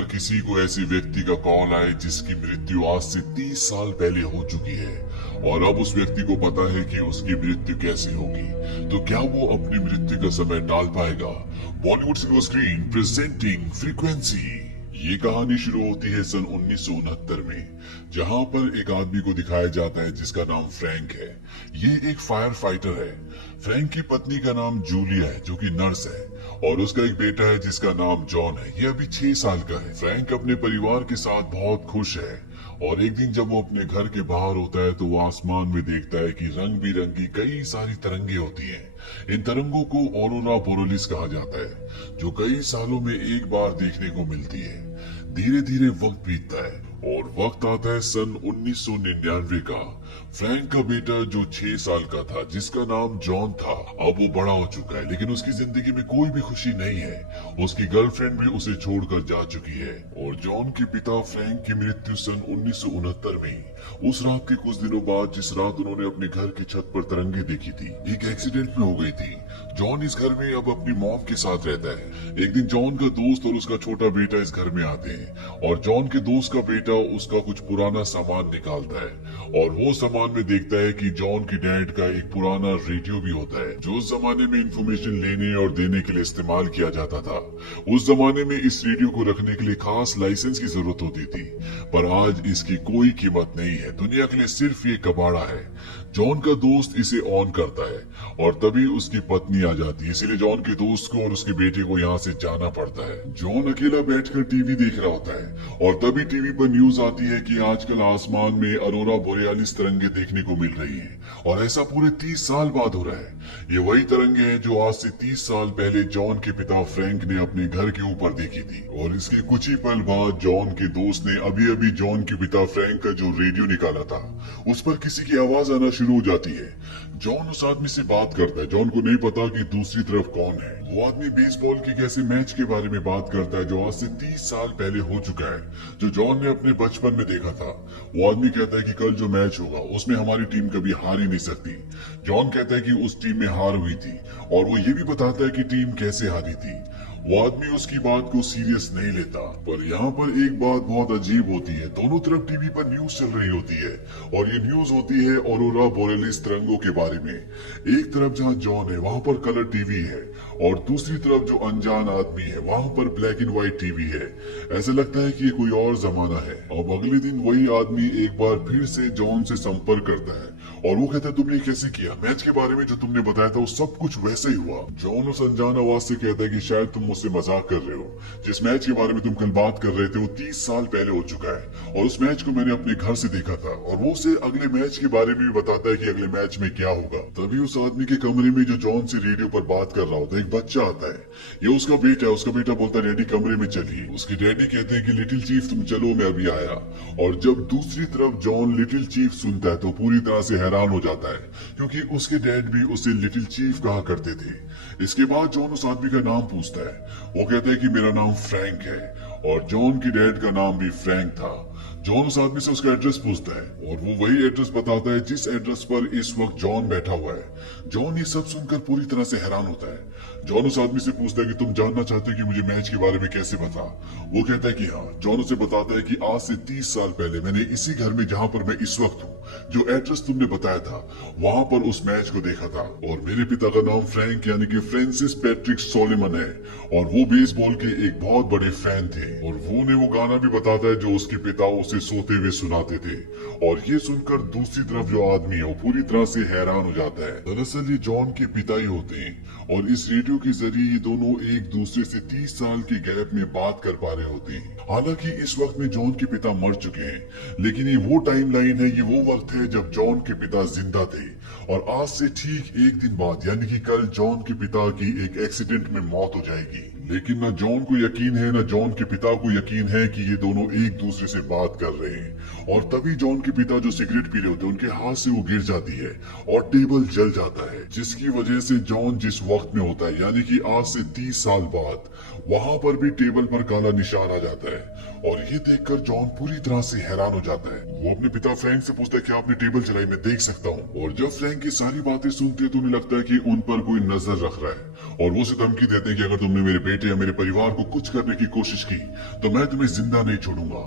अगर किसी को ऐसे व्यक्ति का कॉल आए जिसकी मृत्यु आज से 30 साल पहले हो चुकी है और अब उस व्यक्ति को पता है कि उसकी मृत्यु कैसे होगी, तो क्या वो अपनी मृत्यु का समय टाल पाएगा? Bollywood silver screen presenting frequency. ये कहानी शुरू होती है सन 1969 में, जहां पर एक आदमी को दिखाया जाता है जिसका नाम फ्रैंक है। ये एक फायर फाइटर है। फ्रैंक की पत्नी का नाम जूलिया है जो कि नर्स है, और उसका एक बेटा है जिसका नाम जॉन है। ये अभी 6 साल का है। फ्रैंक अपने परिवार के साथ बहुत खुश है, और एक दिन जब वो अपने घर के बाहर होता है तो वो आसमान में देखता है कि रंग बिरंगी कई सारी तरंगे होती हैं। इन तरंगों को ऑरोरा बोरेलिस कहा जाता है, जो कई सालों में एक बार देखने को मिलती है। धीरे धीरे वक्त बीतता है और वक्त आता है सन 1999 का। फ्रैंक का बेटा जो 6 साल का था, जिसका नाम जॉन था, अब वो बड़ा हो चुका है, लेकिन उसकी जिंदगी में कोई भी खुशी नहीं है। उसकी गर्लफ्रेंड भी उसे छोड़कर जा चुकी है। और जॉन के पिता फ्रैंक की मृत्यु सन 1969 में उस रात के कुछ दिनों बाद, जिस रात उन्होंने अपने घर की छत पर तरंगे देखी थी, एक एक्सीडेंट में हो गई थी। जॉन इस घर में अब अपनी मॉम के साथ रहता है। एक दिन जॉन का दोस्त और उसका छोटा बेटा इस घर में आते हैं, और जॉन के दोस्त का बेटा उसका कुछ पुराना सामान निकालता है, और वो सामान में देखता है कि जॉन के डैड का एक पुराना रेडियो भी होता है, जो उस जमाने में इंफॉर्मेशन लेने और देने के लिए इस्तेमाल किया जाता था। उस जमाने में इस रेडियो को रखने के लिए खास लाइसेंस की जरूरत होती थी, पर आज इसकी कोई कीमत नहीं है। दुनिया के लिए सिर्फ ये कबाड़ा है। जॉन का दोस्त इसे ऑन करता है, और तभी उसकी पत्नी आ जाती है, इसलिए जॉन के दोस्त को और उसके बेटे को यहाँ से जाना पड़ता है। जॉन अकेला बैठकर टीवी देख रहा होता है, और तभी टीवी पर न्यूज आती है कि आजकल आसमान में अरोरा बोरेलिस तरंगे देखने को मिल रही हैं, और ऐसा पूरे 30 साल बाद हो रहा है। ये वही तरंगे हैं जो आज से 30 साल पहले जॉन के पिता फ्रैंक ने अपने घर के ऊपर देखी थी। और इसके कुछ ही पल बाद जॉन के दोस्त ने अभी अभी जॉन के पिता फ्रैंक का जो रेडियो निकाला था, उस पर किसी की आवाज आना शुरू हो जाती है। जॉन उस आदमी से बात करता है। जॉन को नहीं पता कि दूसरी तरफ कौन है। वो आदमी बेसबॉल के कैसे मैच के बारे में बात करता है जो आज से 30 साल पहले हो चुका है, जो जॉन ने अपने बचपन में देखा था। वो आदमी कहता है कि कल जो मैच होगा उसमें हमारी टीम कभी हार ही नहीं सकती। जॉन कहता है कि उस टीम में हार हुई थी, और वो ये भी बताता है कि टीम कैसे हारी थी। वो आदमी उसकी बात को सीरियस नहीं लेता। पर यहाँ पर एक बात बहुत अजीब होती है। दोनों तरफ टीवी पर न्यूज चल रही होती है, और ये न्यूज होती है ऑरोरा बोरेलिस तरंगों के बारे में। एक तरफ जहाँ जॉन है वहां पर कलर टीवी है, और दूसरी तरफ जो अनजान आदमी है वहां पर ब्लैक एंड व्हाइट टीवी है। ऐसा लगता है कि ये कोई और जमाना है। अब अगले दिन वही आदमी एक बार फिर से जॉन से संपर्क करता है, और वो कहता है तुमने कैसे किया? मैच के बारे में जो तुमने बताया था वो सब कुछ वैसे ही हुआ। जॉन उस अनजान आवाज से कहता है कि शायद तुम मुझसे मजाक कर रहे हो। जिस मैच के बारे में तुम कल बात कर रहे थे वो 30 साल पहले हो चुका है, और उस मैच को मैंने अपने घर से देखा था। और वो उसे अगले मैच के बारे में भी बताता है कि अगले मैच में क्या होगा। तभी उस आदमी के कमरे में जो जॉन से रेडियो पर बात कर रहा होता है, एक बच्चा आता है। ये उसका बेटा है। उसका बेटा बोलता है डैडी कमरे में चलिए। उसके डैडी कहते हैं कि लिटिल चीफ तुम चलो, मैं अभी आया। और जब दूसरी तरफ जॉन लिटिल चीफ सुनता है तो पूरी तरह से हैरान हो जाता है, क्योंकि उसके डैड भी उसे लिटिल चीफ कहा करते थे। इसके बाद जॉन उस आदमी का नाम पूछता है। वो कहता है कि मेरा नाम फ्रैंक है, और जॉन के डैड का नाम भी फ्रैंक था। जॉन उस आदमी से उसका एड्रेस पूछता है, और वो वही एड्रेस बताता है जिस एड्रेस पर इस वक्त जॉन बैठा हुआ है। जॉन ये सब सुनकर पूरी तरह से हैरान होता है। जॉन उस आदमी से पूछता है कि तुम जानना चाहते हो कि मुझे मैच के बारे में कैसे पता? वो कहता है कि हाँ। जॉन उसे बताता है कि आज से 30 साल पहले मैंने इसी घर में, जहाँ पर मैं इस वक्त हूँ, जो एड्रेस तुमने बताया था, वहां पर उस मैच को देखा था। और मेरे पिता का नाम फ्रैंक यानी कि फ्रांसिस पैट्रिक सोलोमन है, और वो बेसबॉल के एक बहुत बड़े फैन थे। और वो ने वो गाना भी बताता है जो उसके पिता उसे सोते हुए सुनाते थे। और ये सुनकर दूसरी तरफ जो आदमी है वो पूरी तरह से हैरान हो जाता है। दरअसल ये जॉन के पिता ही होते हैं, और इस रेडियो के जरिए ये दोनों एक दूसरे से 30 साल के गैप में बात कर पा रहे होते हैं। हालांकि इस वक्त में जॉन के पिता मर चुके हैं, लेकिन ये वो टाइम लाइन है, ये वो वक्त है जब जॉन के पिता जिंदा थे। और आज से ठीक एक दिन बाद यानी कि कल जॉन के पिता की एक एक्सीडेंट में मौत हो जाएगी। लेकिन न जॉन को यकीन है, न जॉन के पिता को यकीन है कि ये दोनों एक दूसरे से बात कर रहे हैं। और तभी जॉन के पिता जो सिगरेट पी रहे होते हैं, उनके हाथ से वो गिर जाती है और टेबल जल जाता है, जिसकी वजह से जॉन जिस वक्त में होता है यानी कि आज से 30 साल बाद, वहां पर भी टेबल पर काला निशान आ जाता है। और ये देखकर जॉन पूरी तरह से हैरान हो जाता है। वो अपने पिता फ्रैंक से पूछता है क्या आपने टेबल जलाई, मैं देख सकता हूँ। और जब फ्रैंक की सारी बातें सुनते हैं तो उन्हें लगता है कि उन पर कोई नजर रख रहा है, और वो उसे धमकी देते हैं कि अगर तुमने मेरे बेटे बेटे या मेरे परिवार को कुछ करने की कोशिश की तो मैं तुम्हें जिंदा नहीं छोड़ूंगा।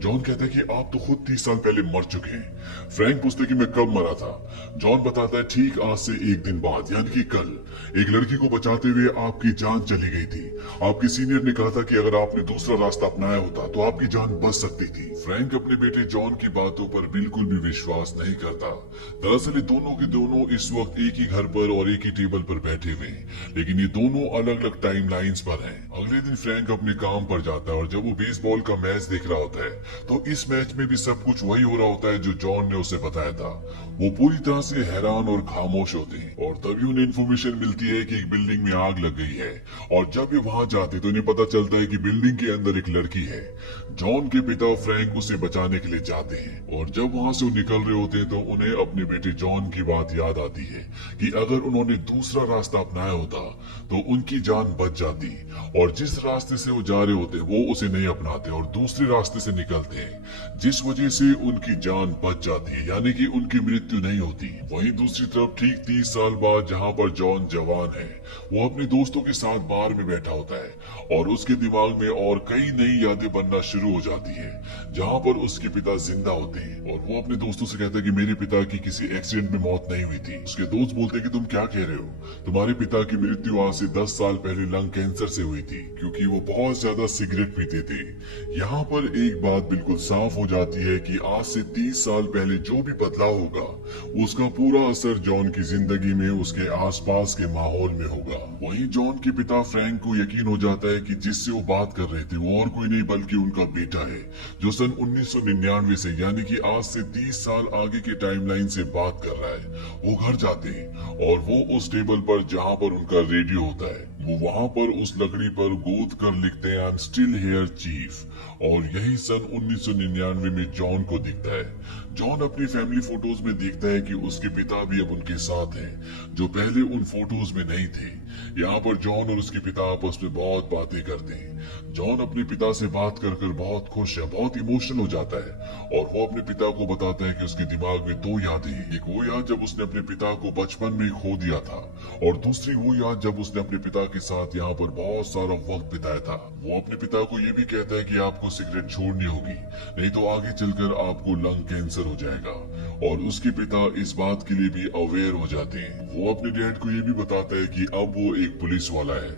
जॉन कहता है कि आप तो खुद 30 साल पहले मर चुके हैं। फ्रैंक पूछता है कि मैं कब मरा था। जॉन बताता है ठीक आज से एक दिन बाद यानी कि कल एक लड़की को बचाते हुए आपकी जान चली गई थी। आपके सीनियर ने कहा था कि अगर आपने दूसरा रास्ता अपनाया होता तो आपकी जान बच सकती थी। फ्रैंक अपने बेटे जॉन की बातों पर बिल्कुल भी विश्वास नहीं करता। दरअसल ये दोनों के दोनों इस वक्त एक ही घर पर और एक ही टेबल पर बैठे हुए हैं, लेकिन ये दोनों अलग अलग टाइम लाइन्स पर हैं। अगले दिन फ्रैंक अपने काम पर जाता है और जब वो बेसबॉल का मैच देख रहा होता है तो इस मैच में भी सब कुछ वही हो रहा होता है जो जॉन ने उसे बताया था। वो पूरी तरह से हैरान और खामोश होते हैं और तभी उन्हें इन्फॉर्मेशन मिलती है कि एक बिल्डिंग में आग लग गई है। और जब ये वहां जाते तो उन्हें पता चलता है कि बिल्डिंग के अंदर एक लड़की है। जॉन के पिता फ्रैंक उसे बचाने के लिए जाते हैं और जब वहां से वो निकल रहे होते हैं तो उन्हें अपने बेटे जॉन की बात याद आती है कि अगर उन्होंने दूसरा रास्ता अपनाया होता तो उनकी जान बच जाती। और जिस रास्ते से वो जा रहे होते वो उसे नहीं अपनाते और दूसरे रास्ते से निकलते हैं, जिस वजह से उनकी जान बच जाती है यानी कि उनकी मृत्यु नहीं होती। वहीं दूसरी तरफ ठीक 30 साल बाद जहां पर जॉन जवान है, वो अपने दोस्तों के साथ बार में बैठा होता है और उसके दिमाग में और कई नई यादें बनना शुरू हो जाती है जहां पर उसके पिता जिंदा होते हैं। और वो अपने दोस्तों से कहता है कि मेरे पिता की किसी एक्सीडेंट में मौत नहीं हुई थी। उसके दोस्त बोलते हैं कि तुम क्या कह रहे हो, तुम्हारे पिता की मृत्यु आज से 10 साल पहले लंग कैंसर से हुई थी क्योंकि वो बहुत ज्यादा सिगरेट पीते थे। यहाँ पर एक बात बिल्कुल साफ हो जाती है कि आज से 30 साल पहले जो भी बदलाव होगा उसका पूरा असर जॉन की जिंदगी में उसके आसपास के माहौल में होगा। वहीं जॉन के पिता फ्रैंक को यकीन हो जाता है कि जिससे वो बात कर रहे थे वो और कोई नहीं बल्कि उनका बेटा है जो सन 1999 से यानी कि आज से 30 साल आगे के टाइमलाइन से बात कर रहा है। वो घर जाते हैं और वो उस टेबल पर जहां पर उनका रेडियो होता है वो वहां पर उस लकड़ी पर गोद कर लिखते हैं I am still here chief. और यही सन 1999 में जॉन को दिखता है। जॉन अपनी फैमिली फोटोज में देखता है कि उसके पिता भी अब उनके साथ हैं जो पहले उन फोटोज में नहीं थे। यहाँ पर जॉन और उसके पिता आपस में बहुत बातें करते हैं। जॉन अपने पिता से बात कर कर बहुत खुश है, बहुत इमोशनल हो जाता है और वो अपने पिता को बताता है कि उसके दिमाग में दो यादें हैं। एक वो याद जब उसने अपने पिता को बचपन में खो दिया था और दूसरी वो याद जब उसने अपने पिता के साथ यहाँ पर बहुत सारा वक्त बिताया था। वो अपने पिता को ये भी कहता है कि आपको सिगरेट छोड़नी होगी नहीं तो आगे चलकर आपको लंग कैंसर हो जाएगा। और उसके पिता इस बात के लिए भी अवेयर हो जाते हैं। वो अपने डैड को ये भी बताता है कि अब वो एक पुलिस वाला है।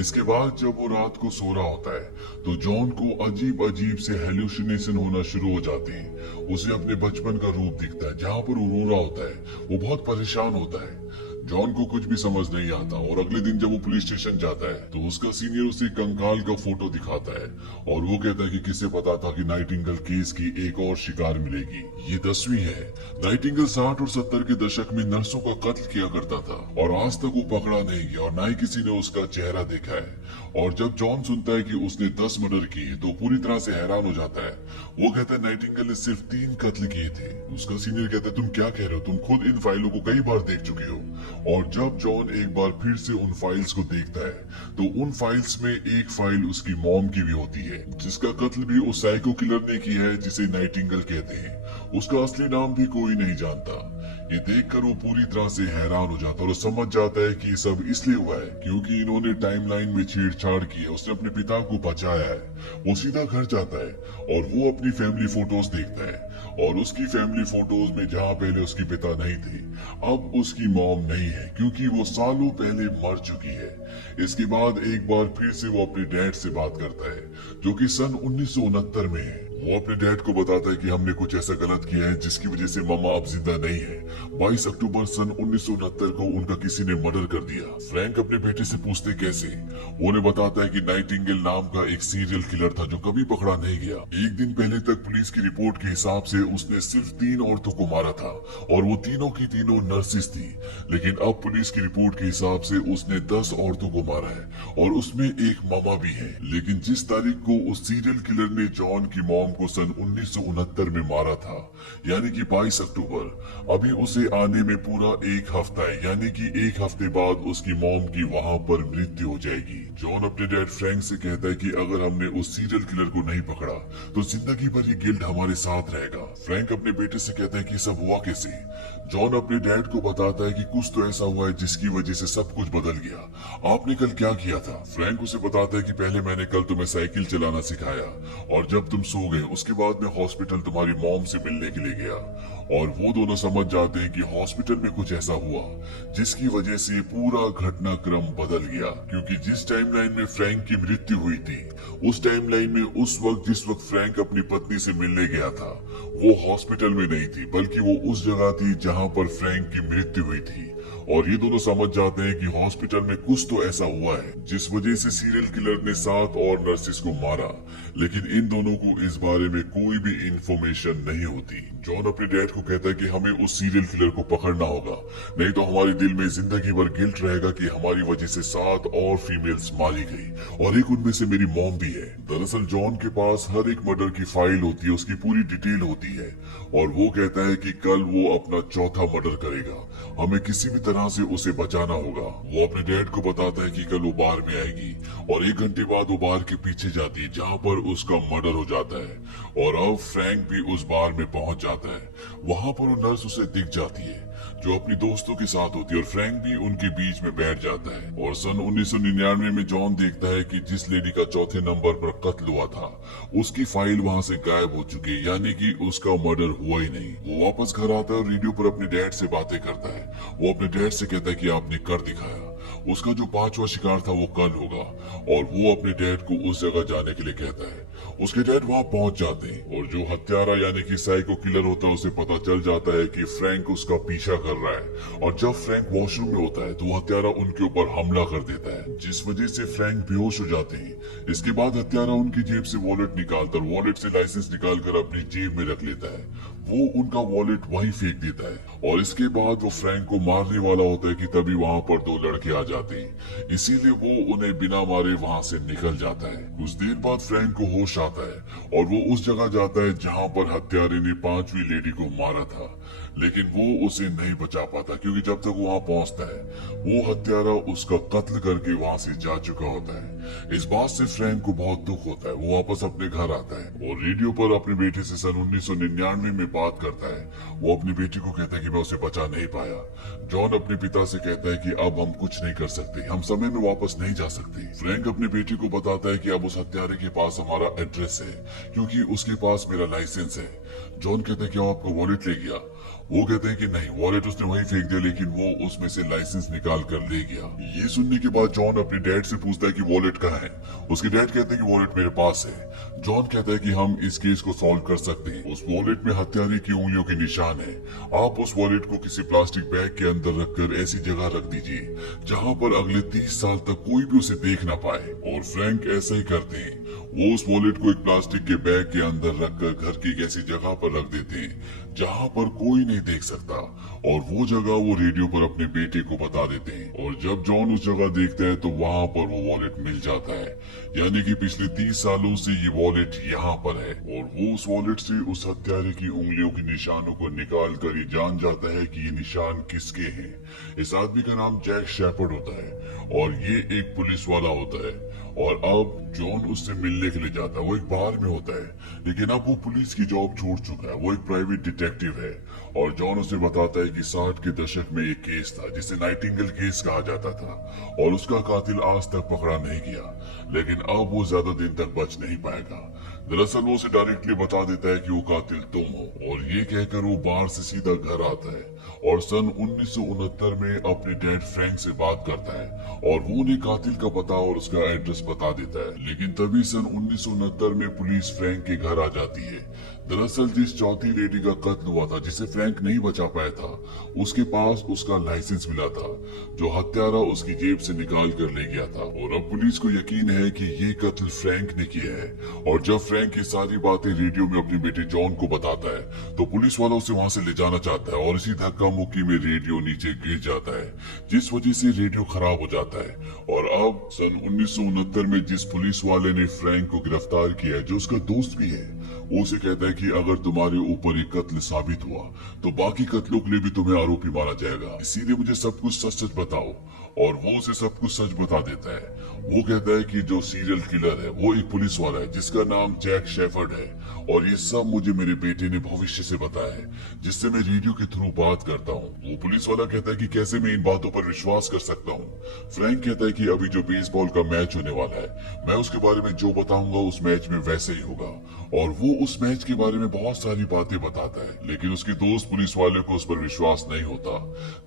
इसके बाद जब वो रात को सो रहा होता है तो जॉन को अजीब अजीब से हेलुसिनेशन होना शुरू हो जाते हैं। उसे अपने बचपन का रूप दिखता है जहाँ पर वो रो रहा होता है। वो बहुत परेशान होता है। जॉन को कुछ भी समझ नहीं आता और अगले दिन जब वो पुलिस स्टेशन जाता है तो उसका सीनियर उसे कंकाल का फोटो दिखाता है और वो कहता है कि किसे पता था कि नाइटिंगेल केस की एक और शिकार मिलेगी। ये 10वीं है। नाइटिंगेल 60 और 70 के दशक में नर्सों का कत्ल किया करता था और आज तक वो पकड़ा नहीं गया और न ही किसी ने उसका चेहरा देखा है। और जब जॉन सुनता है कि उसने 10 मर्डर किए तो पूरी तरह से हैरान हो जाता है। वो कहता है नाइटिंगेल ने सिर्फ 3 कत्ल किए थे। उसका सीनियर कहता है तुम क्या कह रहे हो, तुम खुद इन फाइलों को कई बार देख चुके हो। और जब जॉन एक बार फिर से उन फाइल्स को देखता है तो उन फाइल्स में एक फाइल उसकी मॉम की भी होती है जिसका कत्ल भी उस साइको किलर ने किया है जिसे नाइटिंगेल कहते हैं। उसका असली नाम भी कोई नहीं जानता। ये देखकर वो पूरी तरह से हैरान हो जाता है और समझ जाता है कि ये सब इसलिए हुआ है क्योंकि इन्होंने टाइमलाइन में छेड़छाड़ की है। उसने अपने पिता को बचाया है। वो सीधा घर जाता है और वो अपनी फैमिली फोटोज देखता है और उसकी फैमिली फोटोज में जहाँ पहले उसके पिता नहीं थे अब उसकी मॉम नहीं है क्योंकि वो सालों पहले मर चुकी है। इसके बाद एक बार फिर से वो अपने डैड से बात करता है जो कि सन 1969 में है। वो अपने डैड को बताता है कि हमने कुछ ऐसा गलत किया है जिसकी वजह से मामा अब जिंदा नहीं है। 22 अक्टूबर सन 1969 को उनका किसी ने मर्डर कर दिया। फ्रैंक अपने बेटे से पूछते कैसे। वो उन्हें बताता है कि नाइटिंगेल नाम का एक सीरियल किलर था जो कभी पकड़ा नहीं गया। एक दिन पहले तक पुलिस की रिपोर्ट के हिसाब से उसने सिर्फ 3 औरतों को मारा था और वो तीनों की तीनों नर्सिस थी, लेकिन अब पुलिस की रिपोर्ट के हिसाब से उसने 10 औरतों को मारा है और उसमें एक मामा भी है। लेकिन जिस तारीख को उस सीरियल किलर ने जॉन की मॉम को सन 1969 में मारा था, यानी कि 22 अक्टूबर। अभी उसे आने में पूरा एक हफ्ता है, यानी कि एक हफ्ते बाद उसकी मॉम की वहाँ पर मृत्यु हो जाएगी। जॉन अपने डैड फ्रैंक से कहता है कि अगर हमने उस सीरियल किलर को नहीं पकड़ा तो जिंदगी भर ये गिल्ट हमारे साथ रहेगा। फ्रैंक अपने बेटे से कहता है कि सब हुआ कैसे। जॉन अपने डैड को बताता है कि कुछ तो ऐसा हुआ है जिसकी वजह से सब कुछ बदल गया। आपने कल क्या किया था? फ्रैंक उसे बताता है कि पहले मैंने कल तुम्हें साइकिल चलाना सिखाया और जब तुम सो गए उसके बाद मैं हॉस्पिटल तुम्हारी मॉम से मिलने के लिए गया। और वो दोनों समझ जाते हैं कि हॉस्पिटल में कुछ ऐसा हुआ जिसकी वजह से ये पूरा घटनाक्रम बदल गया, क्योंकि जिस टाइमलाइन में फ्रैंक की मृत्यु हुई थी उस टाइमलाइन में उस वक्त जिस वक्त फ्रैंक अपनी पत्नी से मिलने गया था वो हॉस्पिटल में नहीं थी, बल्कि वो उस जगह थी जहां पर फ्रैंक की मृत्यु हुई थी। और ये दोनों समझ जाते हैं कि हॉस्पिटल में कुछ तो ऐसा हुआ है जिस वजह से सीरियल किलर ने 7 और नर्सिस को मारा, लेकिन इन दोनों को इस बारे में कोई भी इंफॉर्मेशन नहीं होती। जॉन अपने डैड को कहता है कि हमें उस सीरियल किलर को पकड़ना होगा, नहीं तो हमारे दिल में जिंदगी भर गिल्ट रहेगा कि हमारी वजह से 7 और फीमेल्स मारी गई और एक उनमें से मेरी मॉम भी है। दरअसल जॉन के पास हर एक मर्डर की फाइल होती है, उसकी पूरी डिटेल होती है और वो कहता है कि कल वो अपना चौथा मर्डर करेगा, हमें किसी भी तरह से उसे बचाना होगा। वो अपने डैड को बताता है कि कल वो बार में आएगी और 1 घंटे बाद वो बार के पीछे जाती है जहाँ पर उसका मर्डर हो जाता है। और अब फ्रैंक भी उस बार में पहुंच जाता है। वहां पर वो नर्स उसे दिख जाती है जो अपनी दोस्तों के साथ होती है और फ्रैंक भी उनके बीच में बैठ जाता है। और सन 1999 में जॉन देखता है कि जिस लेडी का चौथे नंबर पर कत्ल हुआ था उसकी फाइल वहां से गायब हो चुकी है, यानी कि उसका मर्डर हुआ ही नहीं। वो वापस घर आता है और रेडियो पर अपने डैड से बातें करता है। वो अपने डैड से कहता है कि आपने कर दिखाया, उसका जो 5वां शिकार था वो कल होगा। और वो अपने डैड को उस जगह जाने के लिए कहता है। उसके डैड वहां पहुंच जाते हैं और जो हत्यारा यानी कि साइको किलर होता है उसे पता चल जाता है कि फ्रैंक उसका पीछा कर रहा है। और जब फ्रैंक वॉशरूम में होता है तो हत्यारा उनके ऊपर हमला कर देता है, जिस वजह से फ्रैंक बेहोश हो जाते हैं। इसके बाद हत्यारा उनकी जेब से वॉलेट निकालकर वॉलेट से लाइसेंस निकालकर अपनी जेब में रख लेता है। वो उनका वॉलेट वहीं फेंक देता है और इसके बाद वो फ्रैंक को मारने वाला होता है कि तभी वहां पर 2 लड़के आ जाते हैं, इसीलिए वो उन्हें बिना मारे वहां से निकल जाता है। कुछ देर बाद फ्रैंक को होश आता है और वो उस जगह जाता है जहां पर हत्यारे ने 5वीं लेडी को मारा था, लेकिन वो उसे नहीं बचा पाता क्योंकि जब तक वहां पहुंचता है वो हत्यारा उसका कत्ल करके वहां से जा चुका होता है। इस बात से फ्रैंक को बहुत दुख होता है। वो वापस अपने घर आता है और रेडियो पर अपने बेटे से सन 1999 में बात करता है। वो अपने बेटे को कहता है कि मैं उसे बचा नहीं पाया। जॉन अपने पिता से कहता है कि अब हम कुछ नहीं कर सकते, हम समय में वापस नहीं जा सकते। फ्रैंक अपने बेटे को बताता है कि अब उस हत्यारे के पास हमारा एड्रेस है क्योंकि उसके पास मेरा लाइसेंस है। जॉन कहता है कि वो आपका वॉलेट ले गया? वो कहते हैं कि नहीं, वॉलेट उसने वहीं फेंक दिया, लेकिन वो उसमें से लाइसेंस निकाल कर ले गया। ये सुनने के बाद जॉन अपने डैड से पूछता है कि वॉलेट कहाँ है। उसके डैड कहते हैं कि वॉलेट मेरे पास है। जॉन कहता है कि हम इस केस को सॉल्व कर सकते हैं। उस वॉलेट में हत्यारे की उंगलियों के निशान है। आप उस वॉलेट को किसी प्लास्टिक बैग के अंदर रखकर ऐसी जगह रख दीजिए जहाँ पर अगले 30 साल तक कोई भी उसे देख ना पाए। और फ्रैंक ऐसा ही करते हैं। वो उस वॉलेट को एक प्लास्टिक के बैग के अंदर रखकर घर की एक ऐसी जगह पर रख देते हैं जहाँ पर कोई नहीं देख सकता। और वो जगह वो रेडियो पर अपने बेटे को बता देते हैं। और जब जॉन उस जगह देखता है तो वहाँ पर वो वॉलेट मिल जाता है, यानी कि पिछले 30 सालों से ये वॉलेट यहाँ पर है। और वो उस वॉलेट से उस हत्यारे की उंगलियों के निशानों को निकाल कर ये जान जाता है कि ये निशान किसके हैं। इस आदमी का नाम जैक शेपर्ड होता है और ये एक पुलिस वाला होता है। और अब जॉन उससे मिलने के लिए जाता है। वो एक बार में होता है, लेकिन अब वो पुलिस की जॉब छोड़ चुका है, वो एक प्राइवेट डिटेक्टिव है। और जॉन उसे बताता है कि 60 के दशक में एक केस था जिसे नाइटिंगेल केस कहा जाता था और उसका कातिल आज तक पकड़ा नहीं गया, लेकिन अब वो ज्यादा दिन तक बच नहीं पाएगा। दरअसल वो उसे डायरेक्टली बता देता है कि वो कातिल तुम हो। और ये कहकर वो बाहर से सीधा घर आता है और सन 1969 में अपने डैड फ्रैंक से बात करता है और वो उन्हें कातिल का पता और उसका एड्रेस बता देता है। लेकिन तभी सन 1969 में पुलिस फ्रैंक के घर आ जाती है। दरअसल जिस चौथी लेडी का कत्ल हुआ था जिसे फ्रैंक नहीं बचा पाया था, उसके पास उसका लाइसेंस मिला था जो हत्यारा उसकी जेब से निकाल कर ले गया था। और अब पुलिस को यकीन है कि ये कत्ल फ्रैंक ने किया है। और जब फ्रैंक ये सारी बातें रेडियो में अपने बेटे जॉन को बताता है तो पुलिस वाला उसे वहां से ले जाना चाहता है और इसी धक्का मुक्की में रेडियो नीचे गिर जाता है, जिस वजह से रेडियो खराब हो जाता है। और अब सन 1969 में जिस पुलिस वाले ने फ्रैंक को गिरफ्तार किया है, जो उसका दोस्त भी है, वो उसे कहता है कि अगर तुम्हारे ऊपर एक कत्ल साबित हुआ तो बाकी कत्लों के लिए भी तुम्हें आरोपी माना जाएगा, इसीलिए मुझे सब कुछ सच सच बताओ। और वो उसे सब कुछ सच बता देता है। वो कहता है कि जो सीरियल किलर है वो एक पुलिस वाला है जिसका नाम जैक शेफर्ड है, और ये सब मुझे मेरे बेटे ने भविष्य से बताया है, जिससे मैं रेडियो के थ्रू बात करता हूँ। वो पुलिस वाला कहता है कि कैसे मैं इन बातों पर विश्वास कर सकता हूँ। फ्रैंक कहता है कि अभी जो बेसबॉल का मैच होने वाला है, मैं उसके बारे में जो बताऊंगा उस मैच में वैसे ही होगा। और वो उस मैच के बारे में बहुत सारी बातें बताता है, लेकिन उसके दोस्त पुलिस वाले को उस पर विश्वास नहीं होता।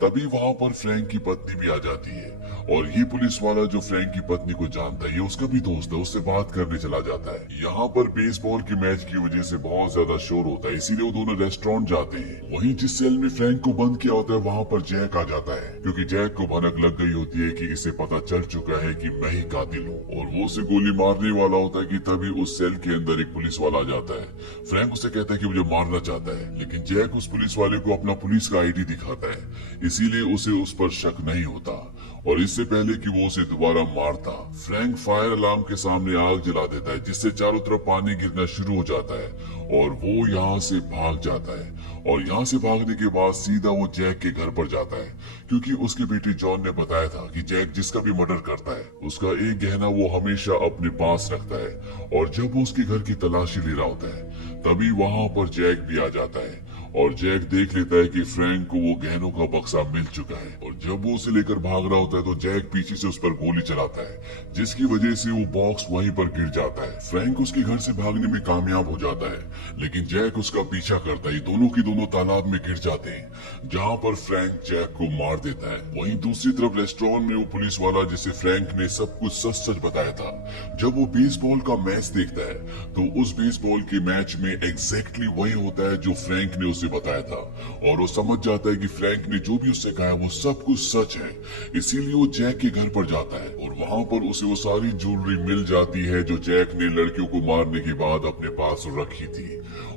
तभी वहाँ पर फ्रैंक की पत्नी भी आ जाती है, और ये पुलिस वाला जो फ्रैंक की पत्नी को जानता है, ये उसका भी दोस्त है, उससे बात करने चला जाता है। यहाँ पर बेसबॉल के मैच की वजह से बहुत ज्यादा शोर होता है, इसीलिए वो दोनों रेस्टोरेंट जाते हैं। वहीं जिस सेल में फ्रैंक को बंद किया होता है, वहाँ पर जैक आ जाता है, क्योंकि जैक को भनक लग गई होती है कि इसे पता चल चुका है कि मैं ही कातिल हूँ, और वो उसे गोली मारने वाला होता है कि तभी उस सेल के अंदर एक पुलिस वाला आ जाता है। फ्रैंक उसे कहता है कि मुझे मारना चाहता है, लेकिन जैक उस पुलिस वाले को अपना पुलिस का आईडी दिखाता है, इसीलिए उसे उस पर शक नहीं होता। और इससे पहले कि वो उसे दोबारा मारता, फ्रैंक फायर अलार्म के सामने आग जला देता है, जिससे चारों तरफ पानी गिरना शुरू हो जाता है, और वो यहाँ से भाग जाता है। और यहाँ से भागने के बाद सीधा वो जैक के घर पर जाता है, क्योंकि उसके बेटे जॉन ने बताया था कि जैक जिसका भी मर्डर करता है उसका एक गहना वो हमेशा अपने पास रखता है। और जब वो उसके घर की तलाशी ले रहा होता है, तभी वहां पर जैक भी आ जाता है, और जैक देख लेता है कि फ्रैंक को वो गहनों का बक्सा मिल चुका है। और जब वो उसे लेकर भाग रहा होता है तो जैक पीछे से उस पर गोली चलाता है, जिसकी वजह से वो बॉक्स वहीं पर गिर जाता है। फ्रैंक उसके घर से भागने में कामयाब हो जाता है, लेकिन जैक उसका पीछा करता है। दोनों की दोनों तालाब में गिर जाते हैं, जहाँ पर फ्रैंक जैक को मार देता है। वहीं दूसरी तरफ रेस्टोरेंट में वो पुलिस वाला जिसे फ्रैंक ने सब कुछ सच सच बताया था, जब वो बेसबॉल का मैच देखता है तो उस बेसबॉल के मैच में एग्जैक्टली वही होता है जो फ्रैंक ने उसे बताया था, और वो समझ जाता है कि फ्रैंक ने जो भी उससे कहा है वो सब कुछ सच है। इसीलिए वो जैक के घर पर जाता है, और वहां पर उसे वो सारी ज्वेलरी मिल जाती है जो जैक ने लड़कियों को मारने के बाद अपने पास रखी थी।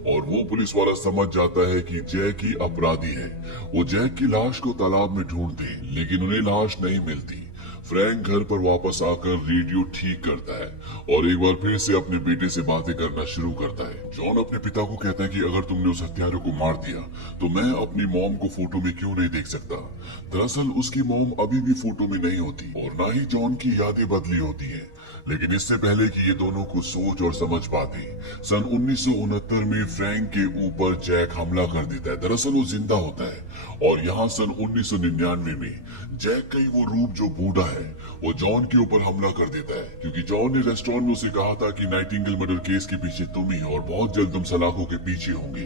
और वो पुलिस वाला समझ जाता है कि जैक ही अपराधी है। वो जैक की लाश को तालाब में ढूंढते हैं, लेकिन उन्हें लाश नहीं मिलती। फ्रैंक घर पर वापस आकर रेडियो ठीक करता है, और एक बार फिर से अपने बेटे से बातें करना शुरू करता है। जॉन अपने पिता को कहता है कि अगर तुमने उस हत्यारे को मार दिया तो मैं अपनी मॉम को फोटो में क्यों नहीं देख सकता। दरअसल उसकी मॉम अभी भी फोटो में नहीं होती, और ना ही जॉन की यादें बदली होती है। लेकिन इससे पहले कि ये दोनों कुछ सोच और समझ पाते, सन 1969 में फ्रैंक के ऊपर जैक हमला कर देता है। दरअसल वो जिंदा होता है, और यहाँ सन 1999 में जैक का ही वो रूप जो बूढ़ा है वो जॉन के ऊपर हमला कर देता है, क्योंकि जॉन ने रेस्टोरेंट में उसे कहा था कि नाइटिंगेल मर्डर केस के पीछे तुम ही हो, और बहुत जल्द तुम सलाखों के पीछे होंगे।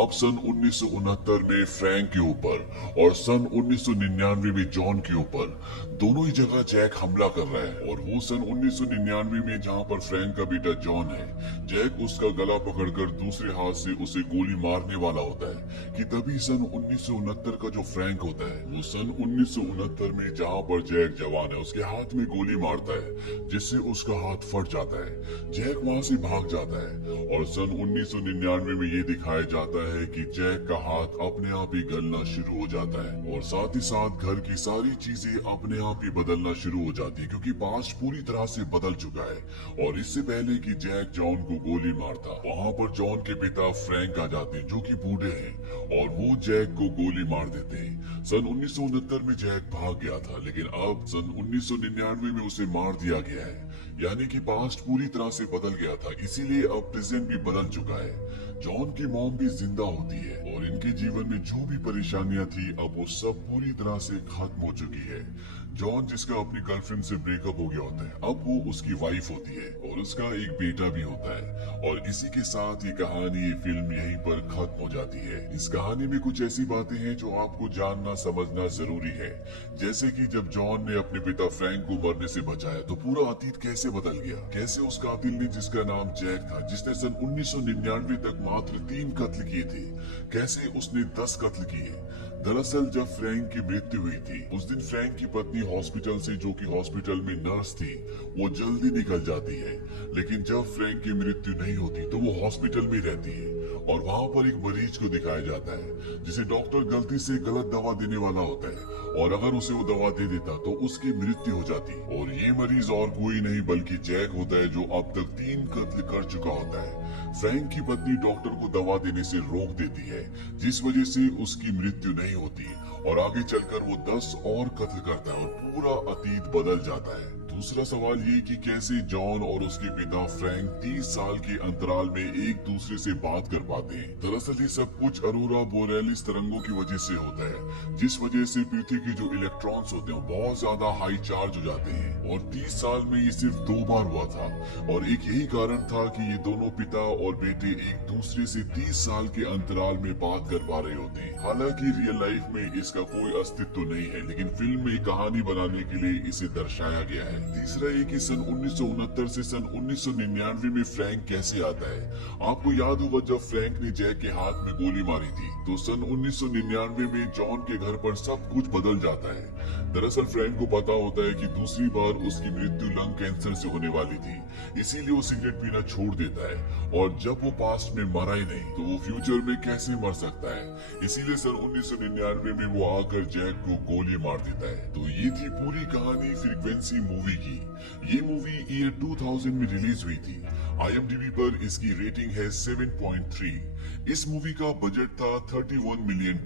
अब सन 1969 में फ्रैंक के ऊपर और सन 1999 में जॉन के ऊपर दोनों ही जगह जैक हमला कर रहा है। और वो सन 1999 में जहाँ पर फ्रैंक का बेटा जॉन है, जैक उसका गला पकड़कर दूसरे हाथ से उसे गोली मारने वाला होता है, कि तभी सन 1969 का जो फ्रैंक होता है वो सन 1969 में जहाँ पर जैक जवान है उसके हाथ में गोली मारता है, जिससे उसका हाथ फट जाता है। जैक वहां से भाग जाता है, और सन 1999 में ये दिखाया जाता है कि जैक का हाथ अपने आप ही गलना शुरू हो जाता है, और साथ ही साथ घर की सारी चीजें अपने आप ही बदलना शुरू हो जाती है, क्योंकि पास्ट पूरी तरह से बदल चुका है। और इससे पहले कि जैक जॉन को गोली मारता, वहाँ पर जॉन के पिता फ्रैंक आ जाते हैं जो कि बूढ़े हैं, और वो जैक को गोली मार देते हैं। सन 1969 में जैक भाग गया था, लेकिन अब सन 1999 में उसे मार दिया गया है, यानी कि पास्ट पूरी तरह से बदल गया था, इसीलिए अब प्रेजेंट भी बदल चुका है। जॉन की मॉम भी जिंदा होती है, और इनके जीवन में जो भी परेशानियां थी अब वो सब पूरी तरह से खत्म हो चुकी है। जॉन जिसका अपनी गर्लफ्रेंड से ब्रेकअप हो गया होता है, अब वो उसकी वाइफ होती है, और उसका एक बेटा भी होता है। और इसी के साथ ये कहानी, ये फिल्म यहीं पर खत्म हो जाती है। इस कहानी में कुछ ऐसी बातें हैं जो आपको जानना समझना जरूरी है, जैसे कि जब जॉन ने अपने पिता फ्रैंक को मरने से बचाया तो पूरा अतीत कैसे बदल गया, कैसे उस कातिल ने जिसका नाम जैक था, जिसने सन 1999 तक मात्र 3 कत्ल किए थे, कैसे उसने 10 कत्ल किए। दरअसल जब फ्रैंक की मृत्यु हुई थी उस दिन फ्रैंक की पत्नी हॉस्पिटल से, जो कि हॉस्पिटल में नर्स थी, वो जल्दी निकल जाती है, लेकिन जब फ्रैंक की मृत्यु नहीं होती तो वो हॉस्पिटल में रहती है, और वहां पर एक मरीज को दिखाया जाता है जिसे डॉक्टर गलती से गलत दवा देने वाला होता है, और अगर उसे वो दवा दे देता तो उसकी मृत्यु हो जाती। और ये मरीज और कोई नहीं बल्कि जैक होता है, जो अब तक 3 कत्ल कर चुका होता है। फ्रैंक की पत्नी डॉक्टर को दवा देने से रोक देती है, जिस वजह से उसकी मृत्यु नहीं होती, और आगे चलकर वो 10 और कत्ल करता है और पूरा अतीत बदल जाता है। दूसरा सवाल ये कि कैसे जॉन और उसके पिता फ्रैंक 30 साल के अंतराल में एक दूसरे से बात कर पाते हैं। दरअसल ये सब कुछ अरोरा बोरेलिस तरंगों की वजह से होता है, जिस वजह से पृथ्वी के जो इलेक्ट्रॉन्स होते हैं बहुत ज्यादा हाई चार्ज हो जाते हैं, और 30 साल में ये सिर्फ 2 बार हुआ था। और एक यही कारण था कि ये दोनों पिता और बेटे एक दूसरे से 30 साल के अंतराल में बात कर पा रहे होते हैं। हालांकि रियल लाइफ में इसका कोई अस्तित्व नहीं है, लेकिन फिल्म में कहानी बनाने के लिए इसे दर्शाया गया है। तीसरा ये कि सन 1969 से सन 1999 में फ्रैंक कैसे आता है। आपको याद होगा जब फ्रैंक ने जैक के हाथ में गोली मारी थी, तो सन 1999 में जॉन के घर पर सब कुछ बदल जाता है। दरअसल फ्रैंक को पता होता है कि दूसरी बार उसकी मृत्यु लंग कैंसर से होने वाली थी, इसीलिए वो सिगरेट पीना छोड़ देता है। और जब वो पास्ट में मरा ही नहीं तो वो फ्यूचर में कैसे मर सकता है, इसीलिए सन 1999 में वो आकर जैक को गोली मार देता है। तो ये थी पूरी कहानी फ्रीक्वेंसी मूवी की। ये मूवी ईयर 2000 में रिलीज हुई थी। IMDb पर इसकी रेटिंग है 7.3। इस मूवी का बजट था $31 मिलियन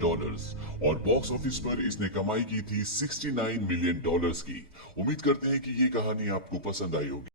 और बॉक्स ऑफिस पर इसने कमाई की थी $69 मिलियन की। उम्मीद करते हैं कि ये कहानी आपको पसंद आई होगी।